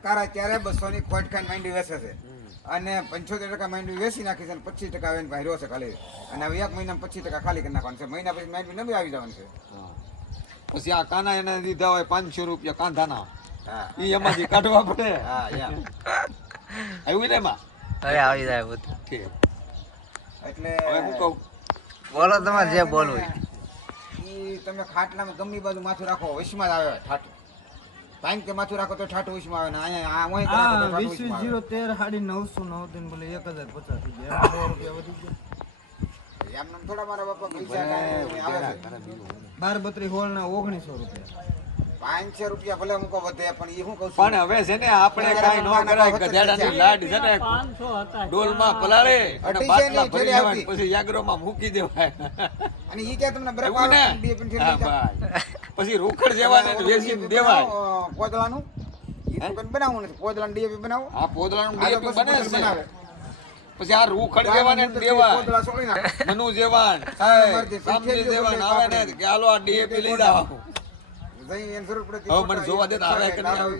સરકાર અત્યારે 200 ની ખોટ ખાઈને માંડવી વેચે છે અને 75% માંડવી વેચી નાખી છે અને 25% આવે ભાઈ રહ્યો છે ખાલી. અને હવે એક મહિનામાં 25% ખાલી કરી નાખવાનું છે. મહિના પછી માંડવી નવી આવી જવાનું છે. પછી આ કાના એને દીધા હોય 500 રૂપિયા કાંધાના, હા ઈ એમાંથી કાઢવા પડે. હા યા આવ્યું ને એમાં હવે આવી જાય બધું. ઠીક. એટલે હવે હું કહું બોલો તમારે જે બોલવું હોય. ઈ તમે ખાટલામાં ગમે બાજુ માથું રાખો વશમાં જ આવે ઠાઠું. પાંચ કે માથું રાખો તો ઠાઠું વશમાં આવે ને અહીંયા આ ઓય રાખો તો ઠાઠું વશમાં આવે. 2013 909 બોલે 1050 થઈ ગયા. 100 રૂપિયા વધી ગયા. એમને થોડા મારા બાપા પૈસા કાંઈ આવે છે. 12 32 16 ના 1900 રૂપિયા. 500 રૂપિયા ભલે મૂકો વધે પણ એ શું કહું છું પણ હવે છે ને આપણે કાંઈ ન કરાય. ગધેડાની લાડ છે ને ડોલમાં પલાળે અને બાટલા ભરી લેવાય, પછી યાગરોમાં મૂકી દેવાય. અને ઈ ક્યાં તમને બરાબર એવું ને? બે પણ હા, ભાઈ. પછી રોકડ જેવાને વેચીને દેવાય. પોદળાનું ઈ તો કંઈ બનાવવું નથી. પોદળાનું ડીએપી બનાવો. આ પોદળાનું આ તો DAP બસ બને છે. બનાવે. પછી આ રૂખડ જેવાને દેવાય. પોદળા સોળી નાખે. મનુ જેવાન સામજી જેવાન આવે ને કે હાલો આ DAP લઈ જાઓ. જઈ એને જરૂર પડે હવે મને જોવા દે તો આવે કે નહીં આવે.